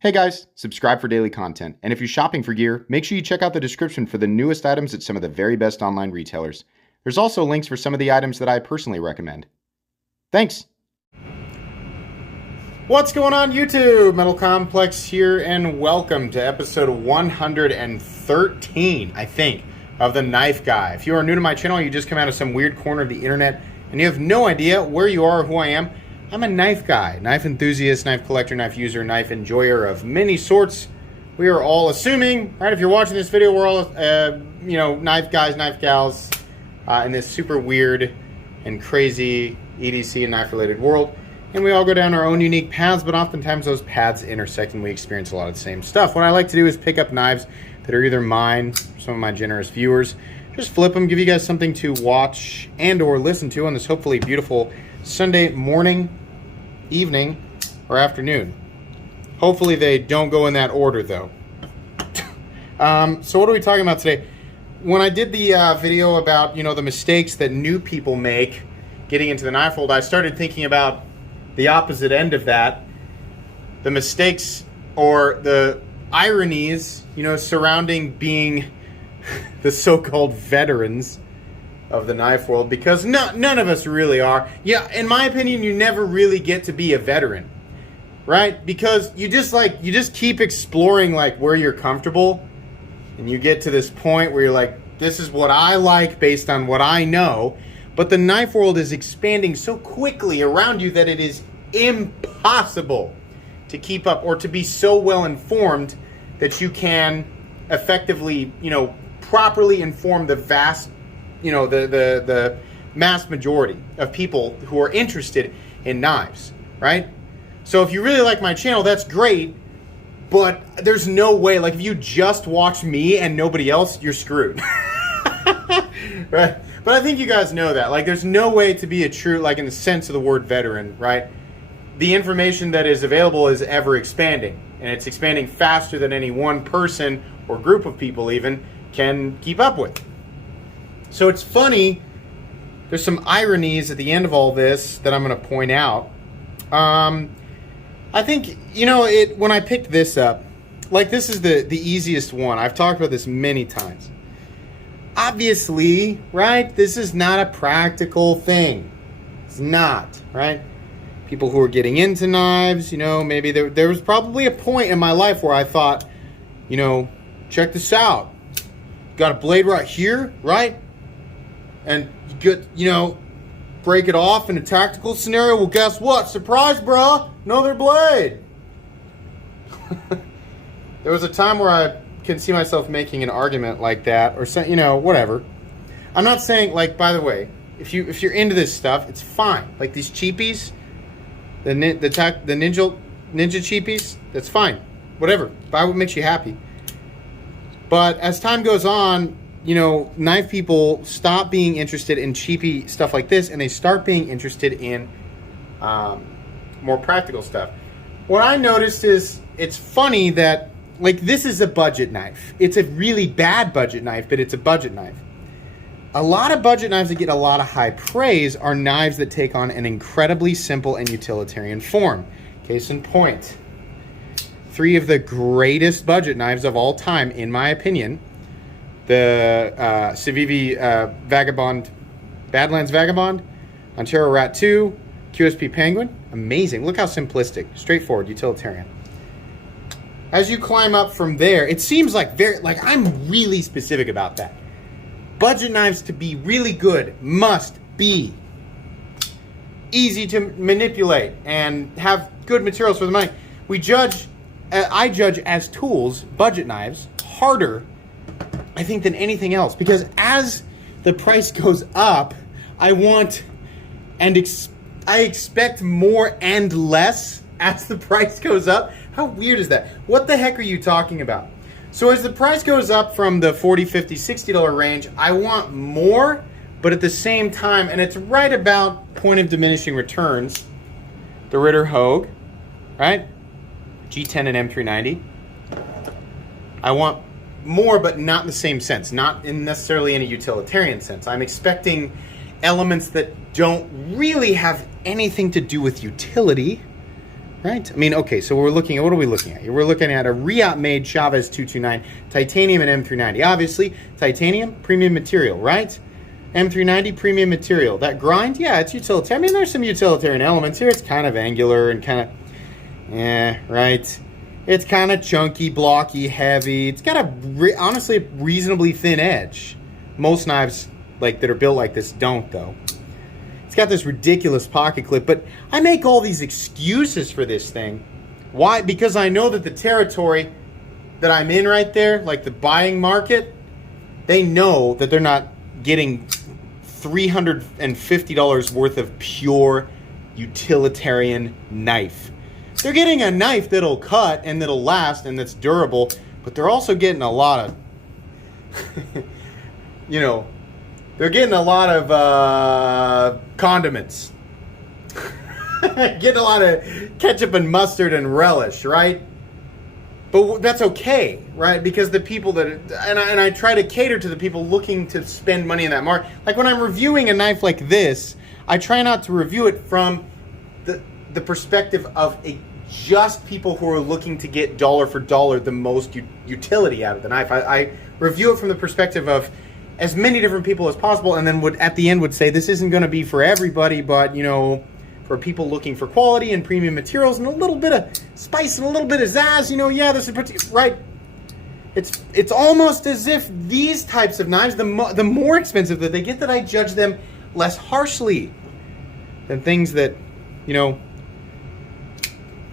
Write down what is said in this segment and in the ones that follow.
Hey guys, subscribe for daily content, and if you're shopping for gear, make sure you check out the description for the newest items at some of the very best online retailers. There's also links for some of the items that I personally recommend. Thanks! What's going on YouTube? Metal Complex here, and welcome to episode 113, I think, of The Knife Guy. If you are new to my channel, you just come out of some weird corner of the internet, and you have no idea where you are or who I am, I'm a knife guy, knife enthusiast, knife collector, knife user, knife enjoyer of many sorts. We are all assuming, right, if you're watching this video, we're all, knife guys, knife gals, in this super weird and crazy EDC and knife-related world. And we all go down our own unique paths, but oftentimes those paths intersect and we experience a lot of the same stuff. What I like to do is pick up knives that are either mine, some of my generous viewers, just flip them, give you guys something to watch and or listen to on this hopefully beautiful Sunday morning, evening, or afternoon. Hopefully they don't go in that order though. So what are we talking about today? When I did the video about, the mistakes that new people make getting into the knife world, I started thinking about the opposite end of that. The mistakes or the ironies, surrounding being the so-called veterans of the knife world, because none of us really are. Yeah, in my opinion, you never really get to be a veteran, right? Because you just keep exploring where you're comfortable, and you get to this point where you're like, this is what I like based on what I know. But the knife world is expanding so quickly around you that it is impossible to keep up or to be so well informed that you can effectively, properly inform the vast, the mass majority of people who are interested in knives, right? So if you really like my channel, that's great, but there's no way, if you just watch me and nobody else, you're screwed. Right? But I think you guys know that. There's no way to be a true, in the sense of the word veteran, right? The information that is available is ever expanding, and it's expanding faster than any one person or group of people even can keep up with. So it's funny, there's some ironies at the end of all this that I'm going to point out. I think, when I picked this up, this is the easiest one. I've talked about this many times. Obviously, right, this is not a practical thing. It's not, right? People who are getting into knives, maybe there was probably a point in my life where I thought, check this out. Got a blade right here, right? And you get, break it off in a tactical scenario. Well, guess what? Surprise, bruh. Another blade. There was a time where I can see myself making an argument like that, or whatever. I'm not saying, by the way, if you're into this stuff, it's fine. These cheapies, the ninja cheapies, that's fine. Whatever. Buy what makes you happy. But as time goes on, knife people stop being interested in cheapy stuff like this, and they start being interested in more practical stuff. What I noticed is, it's funny that, this is a budget knife. It's a really bad budget knife, but it's a budget knife. A lot of budget knives that get a lot of high praise are knives that take on an incredibly simple and utilitarian form. Case in point, 3 of the greatest budget knives of all time, in my opinion. The Civivi Vagabond, Badlands Vagabond, Ontario Rat 2, QSP Penguin. Amazing. Look how simplistic, straightforward, utilitarian. As you climb up from there, it seems I'm really specific about that. Budget knives, to be really good, must be easy to manipulate and have good materials for the money. I judge as tools, budget knives, harder, I think, than anything else, because as the price goes up, I expect more and less as the price goes up. How weird is that? What the heck are you talking about? So as the price goes up from the $40, $50, $60 range, I want more, but at the same time, and it's right about point of diminishing returns, the Ritter Hogue, right? G10 and M390. I want more, but not in the same sense, not necessarily in a utilitarian sense. I'm expecting elements that don't really have anything to do with utility, right? I mean, okay, so we're looking at, what are we looking at? We're looking at a Riot-made Chavez 229 titanium and M390. Obviously, titanium, premium material, right? M390, premium material. That grind, yeah, it's utilitarian. I mean, there's some utilitarian elements here. It's kind of angular and kind of, right? It's kind of chunky, blocky, heavy. It's got honestly, a reasonably thin edge. Most knives that are built like this don't, though. It's got this ridiculous pocket clip, but I make all these excuses for this thing. Why? Because I know that the territory that I'm in right there, like the buying market, they know that they're not getting $350 worth of pure utilitarian knife. They're getting a knife that'll cut and that'll last and that's durable, but they're also getting a lot of, they're getting a lot of condiments. Getting a lot of ketchup and mustard and relish, right? But that's okay, right? Because the people that, and I try to cater to the people looking to spend money in that market. Like when I'm reviewing a knife like this, I try not to review it from the perspective of just people who are looking to get dollar for dollar the most utility out of the knife. I review it from the perspective of as many different people as possible, and then at the end would say this isn't going to be for everybody, but for people looking for quality and premium materials and a little bit of spice and a little bit of zazz, yeah, this is right. It's almost as if these types of knives, the more expensive that they get, that I judge them less harshly than things that,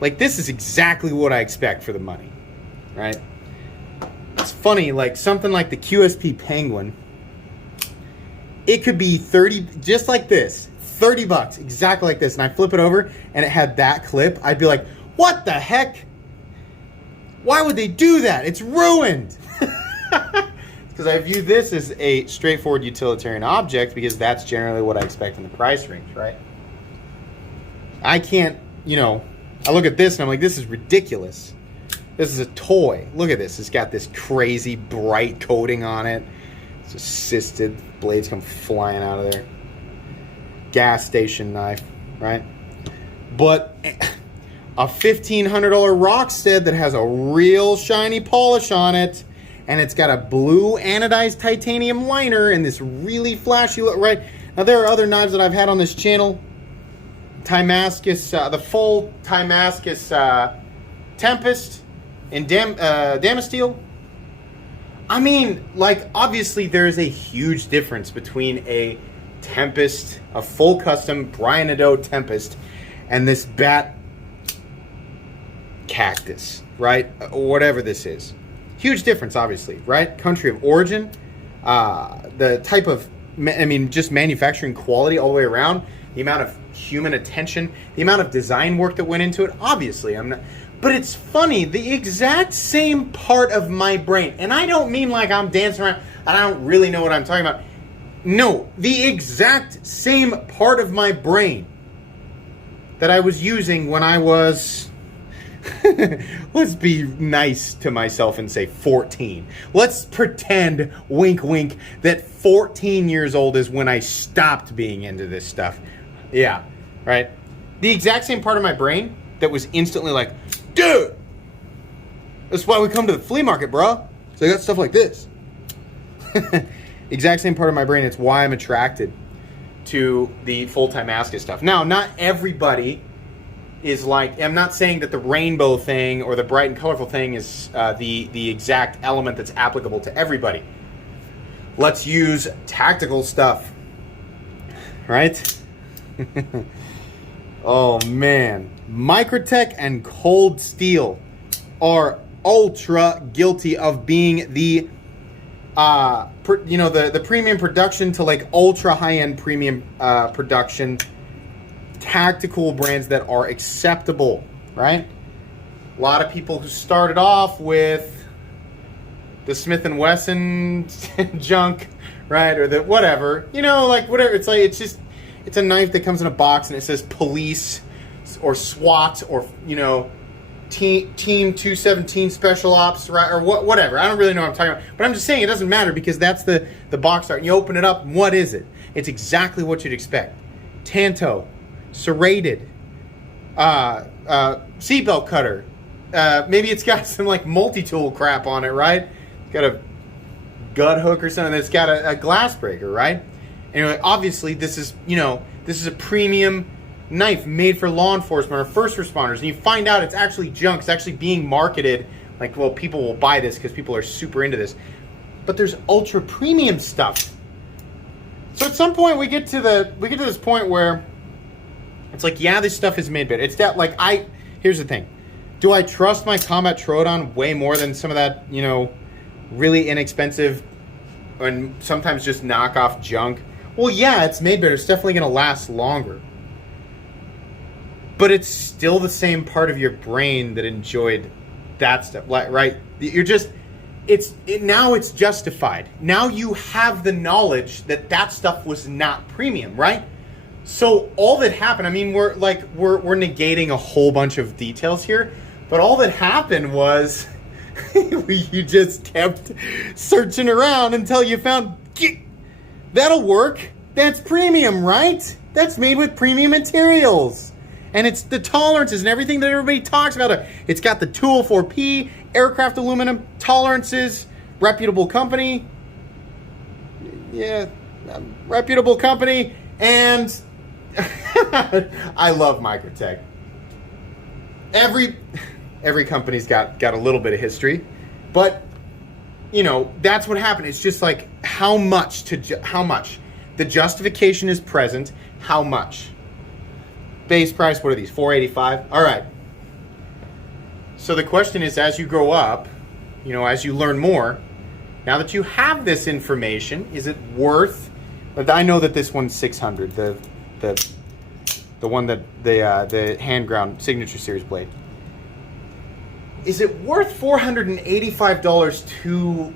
like this is exactly what I expect for the money, right? It's funny, like something like the QSP Penguin, it could be 30, just like this, $30, exactly like this, and I flip it over and it had that clip, I'd be like, what the heck? Why would they do that? It's ruined. Because I view this as a straightforward utilitarian object because that's generally what I expect in the price range, right? I can't, I look at this and I'm like, this is ridiculous. This is a toy. Look at this. It's got this crazy bright coating on it. It's assisted. Blades come flying out of there. Gas station knife, right? But a $1,500 Rockstead that has a real shiny polish on it, and it's got a blue anodized titanium liner and this really flashy look, right? Now, there are other knives that I've had on this channel. Damascus, the full Damascus Tempest in Damasteel. I mean, obviously there is a huge difference between a Tempest, a full custom Brian Nadeau Tempest, and this bat cactus, right? Whatever this is. Huge difference, obviously, right? Country of origin, the type of, just manufacturing quality all the way around, the amount of human attention, the amount of design work that went into it, obviously, but it's funny, the exact same part of my brain, and I don't mean like I'm dancing around, I don't really know what I'm talking about. No, the exact same part of my brain that I was using when I was, let's be nice to myself and say 14. Let's pretend, wink wink, that 14 years old is when I stopped being into this stuff. Yeah, right? The exact same part of my brain that was instantly like, dude, that's why we come to the flea market, bro. So I got stuff like this. Exact same part of my brain. It's why I'm attracted to the full-time Damascus stuff. Now, not everybody is like, I'm not saying that the rainbow thing or the bright and colorful thing is the exact element that's applicable to everybody. Let's use tactical stuff, right? Oh man, Microtech and Cold Steel are ultra guilty of being the the premium production to ultra high-end premium production tactical brands that are acceptable, right? A lot of people who started off with the Smith & Wesson junk, right? Or the whatever, whatever. It's a knife that comes in a box and it says police or SWAT or, Team 217 Special Ops, right? Or whatever. I don't really know what I'm talking about. But I'm just saying it doesn't matter because that's the box art. And you open it up, and what is it? It's exactly what you'd expect. Tanto, serrated, seatbelt cutter. Maybe it's got some like multi-tool crap on it, right? It's got a gut hook or something that's got a glass breaker, right? Anyway, obviously this is a premium knife made for law enforcement or first responders, and you find out it's actually junk. It's actually being marketed like, well, people will buy this because people are super into this. But there's ultra premium stuff. So at some point we get to this point where it's like, yeah, this stuff is made better. It's that, like, here's the thing. Do I trust my Combat Troodon way more than some of that, really inexpensive and sometimes just knockoff junk? Well, yeah, it's made better. It's definitely going to last longer. But it's still the same part of your brain that enjoyed that stuff, right? You're just, now it's justified. Now you have the knowledge that stuff was not premium, right? So all that happened, I mean, we're negating a whole bunch of details here, but all that happened was you just kept searching around until you found, that'll work. That's premium, right? That's made with premium materials. And it's the tolerances and everything that everybody talks about. It's got the 204P, aircraft aluminum, tolerances, reputable company. Yeah, reputable company. And I love Microtech. Every company's got a little bit of history. But, that's what happened. It's just like how much. The justification is present. How much? Base price, what are these? $485? All right. So the question is, as you grow up, as you learn more, now that you have this information, is it worth? I know that this one's $600. The one that the hand ground signature series blade. Is it worth $485 to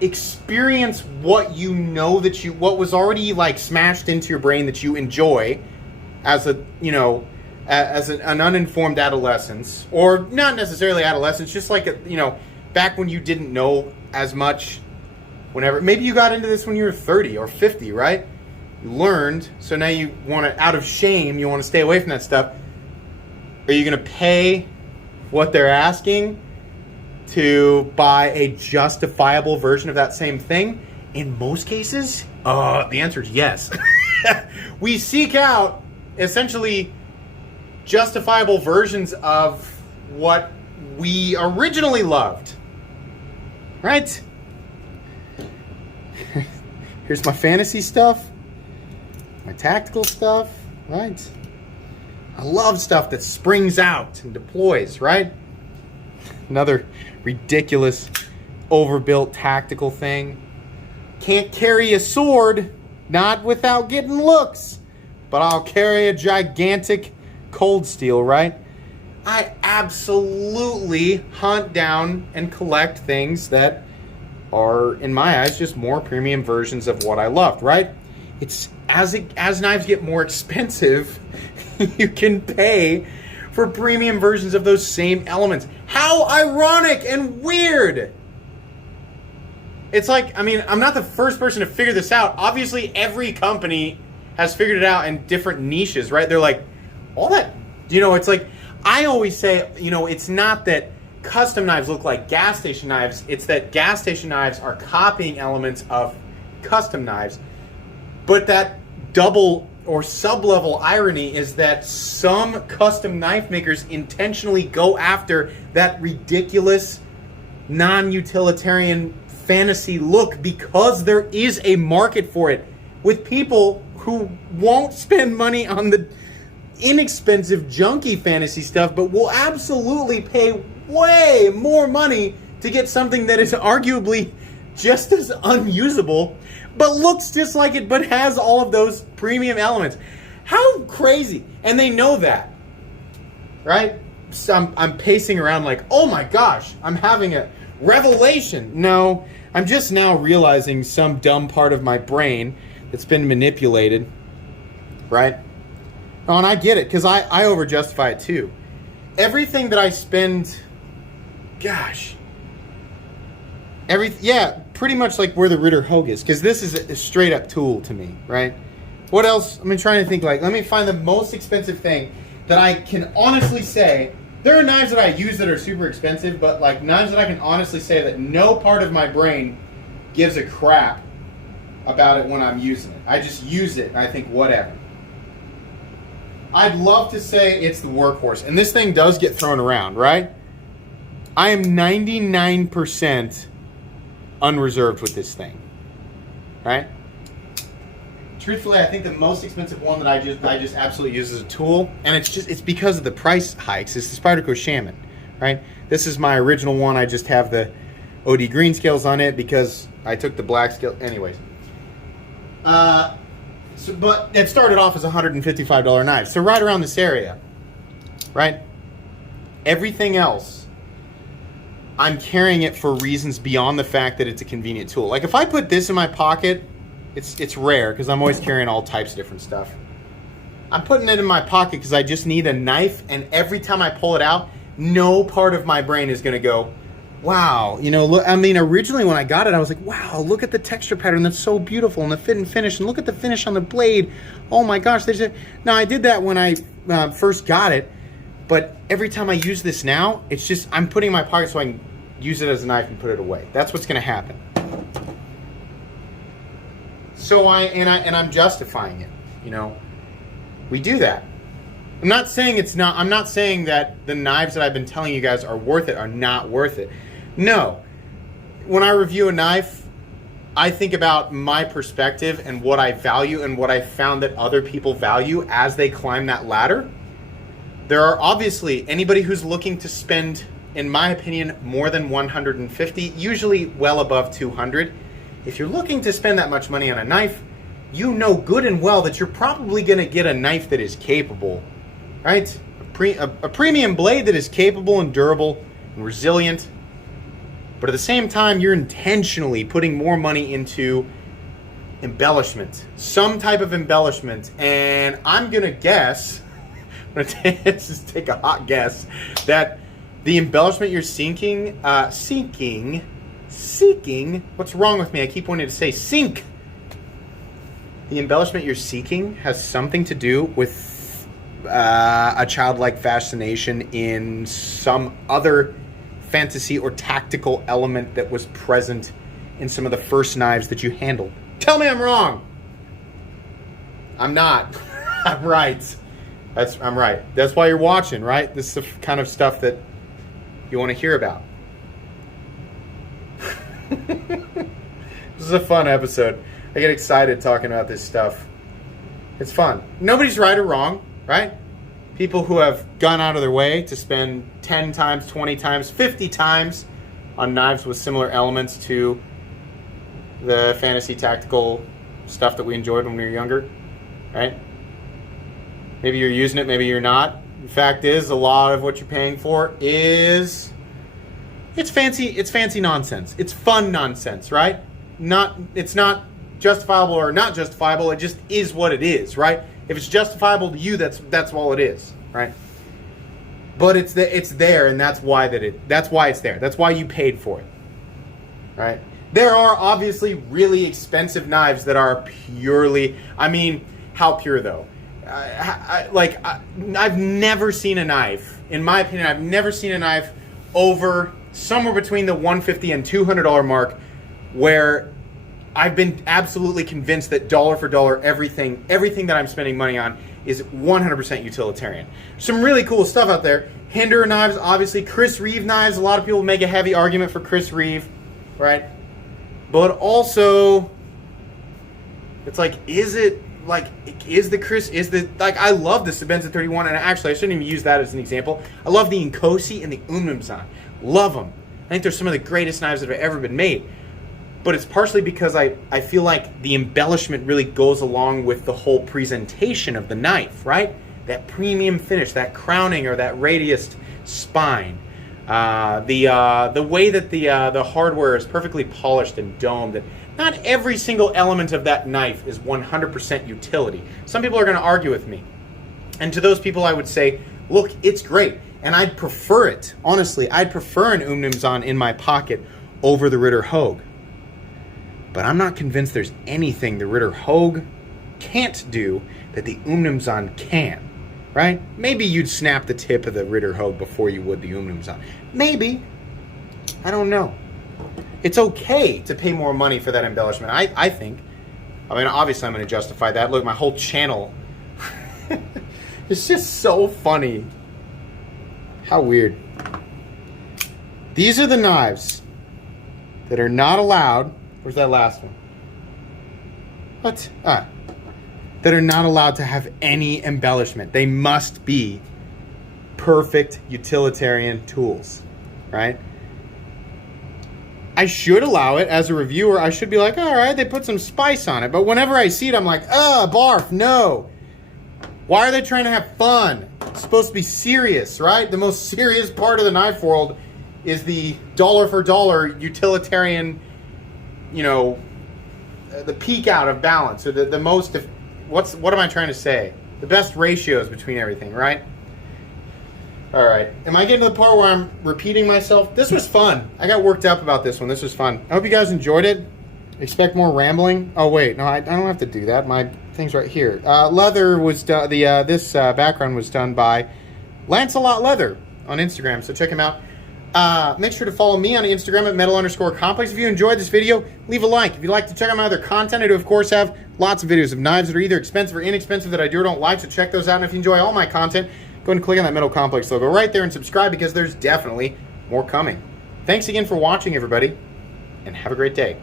experience what what was already like smashed into your brain that you enjoy? As an uninformed adolescence, or not necessarily adolescence, just like back when you didn't know as much. Whenever maybe you got into this when you were 30 or 50, right? You learned, so now you want to, out of shame, you want to stay away from that stuff. Are you going to pay what they're asking to buy a justifiable version of that same thing? In most cases, the answer is yes. We seek out essentially justifiable versions of what we originally loved, right? Here's my fantasy stuff, my tactical stuff, right? I love stuff that springs out and deploys, right? Another ridiculous overbuilt tactical thing. Can't carry a sword, not without getting looks. But I'll carry a gigantic cold steel, right? I absolutely hunt down and collect things that are, in my eyes, just more premium versions of what I loved, right? It's as knives get more expensive, you can pay for premium versions of those same elements. How ironic and weird! It's like, I mean, I'm not the first person to figure this out. Obviously, every company has figured it out in different niches, right? They're like, all that, it's like, I always say, it's not that custom knives look like gas station knives. It's that gas station knives are copying elements of custom knives. But that double or sub-level irony is that some custom knife makers intentionally go after that ridiculous, non-utilitarian fantasy look because there is a market for it with people who won't spend money on the inexpensive, junky fantasy stuff, but will absolutely pay way more money to get something that is arguably just as unusable, but looks just like it, but has all of those premium elements. How crazy! And they know that, right? So I'm pacing around like, oh my gosh, I'm having a revelation. No, I'm just now realizing some dumb part of my brain that's been manipulated, right? Oh, and I get it, because I over-justify it too. Everything that I spend, gosh, pretty much like where the Ritter Hogue is, because this is a straight-up tool to me, right? What else? I'm trying to think, like, let me find the most expensive thing that I can honestly say, there are knives that I use that are super expensive, but like knives that I can honestly say that no part of my brain gives a crap about it when I'm using it. I just use it and I think whatever. I'd love to say it's the workhorse, and this thing does get thrown around, right? I am 99% unreserved with this thing, right? Truthfully, I think the most expensive one that I just absolutely use as a tool, and it's because of the price hikes, is the Spyderco Shaman, right? This is my original one. I just have the OD green scales on it because I took the black scale. Anyways. But it started off as a $155 knife. So right around this area, right? Everything else, I'm carrying it for reasons beyond the fact that it's a convenient tool. Like if I put this in my pocket, it's rare because I'm always carrying all types of different stuff. I'm putting it in my pocket because I just need a knife, and every time I pull it out, no part of my brain is going to go, wow, you know, look, I mean, originally when I got it, I was like, wow, look at the texture pattern. That's so beautiful. And the fit and finish. And look at the finish on the blade. Oh my gosh. Now, I did that when I first got it. But every time I use this now, it's just, I'm putting it in my pocket so I can use it as a knife and put it away. That's what's going to happen. So I'm justifying it, you know. We do that. I'm not saying that the knives that I've been telling you guys are worth it are not worth it. No. When I review a knife, I think about my perspective and what I value and what I found that other people value as they climb that ladder. There are obviously anybody who's looking to spend, in my opinion, more than 150, usually well above 200. If you're looking to spend that much money on a knife, you know good and well that you're probably going to get a knife that is capable, right? A premium blade that is capable and durable and resilient. But at the same time, you're intentionally putting more money into embellishment, some type of embellishment. And I'm going to guess, just take a hot guess, that the embellishment you're seeking, what's wrong with me? I keep wanting to say sink. The embellishment you're seeking has something to do with a childlike fascination in some other fantasy or tactical element that was present in some of the first knives that you handled. Tell me I'm wrong. I'm not. I'm right. I'm right. That's why you're watching, right? This is the kind of stuff that you want to hear about. This is a fun episode. I get excited talking about this stuff. It's fun. Nobody's right or wrong, right? People who have gone out of their way to spend 10 times, 20 times, 50 times on knives with similar elements to the fantasy tactical stuff that we enjoyed when we were younger, right? Maybe you're using it, maybe you're not. The fact is, a lot of what you're paying for is... It's fancy nonsense. It's fun nonsense, right? It's not justifiable or not justifiable. It just is what it is, right? If it's justifiable to you, that's all it is, right? But it's there, and that's why it's there. That's why you paid for it, right? There are obviously really expensive knives that are purely. I mean, how pure though? I've never seen a knife. In my opinion, I've never seen a knife over somewhere between the $150 and $200 mark, where I've been absolutely convinced that dollar for dollar, everything that I'm spending money on is 100% utilitarian. Some really cool stuff out there. Hinder knives, obviously. Chris Reeve knives. A lot of people make a heavy argument for Chris Reeve, right? But also, it's like, I love the Sebenza 31, and actually I shouldn't even use that as an example. I love the Nkosi and the Unmumzan. Love them. I think they're some of the greatest knives that have ever been made. But it's partially because I feel like the embellishment really goes along with the whole presentation of the knife, right? That premium finish, that crowning or that radiused spine. The way that the hardware is perfectly polished and domed. And not every single element of that knife is 100% utility. Some people are going to argue with me. And to those people I would say, look, it's great. And I'd prefer it. Honestly, I'd prefer an Unmumzan in my pocket over the Ritter Hogue. But I'm not convinced there's anything the Ritter Hogue can't do that the Unmumzan can. right? Maybe you'd snap the tip of the Ritterhoog before you would the Umnumzaan. Maybe. I don't know. It's okay to pay more money for that embellishment, I think. I mean, obviously I'm going to justify that. Look, my whole channel. It's just so funny. How weird. These are the knives that are not allowed. Where's that last one? What? That are not allowed to have any embellishment. They must be perfect utilitarian tools, right? I should allow it as a reviewer. I should be like, all right, they put some spice on it. But whenever I see it, I'm like, barf, no. Why are they trying to have fun? It's supposed to be serious, right? The most serious part of the knife world is the dollar for dollar utilitarian, the peak out of balance, or the most, what am I trying to say? The best ratios between everything, right? All right. Am I getting to the part where I'm repeating myself? This was fun. I got worked up about this one. This was fun. I hope you guys enjoyed it. Expect more rambling. Oh, wait. No, I don't have to do that. My thing's right here. Leather was done. This background was done by Lancelot Leather on Instagram, so check him out. Make sure to follow me on Instagram at metal_complex. If you enjoyed this video, leave a like. If you'd like to check out my other content, I do, of course, have lots of videos of knives that are either expensive or inexpensive that I do or don't like, so check those out. And if you enjoy all my content, go ahead and click on that Metal Complex logo right there and subscribe, because there's definitely more coming. Thanks again for watching, everybody, and have a great day.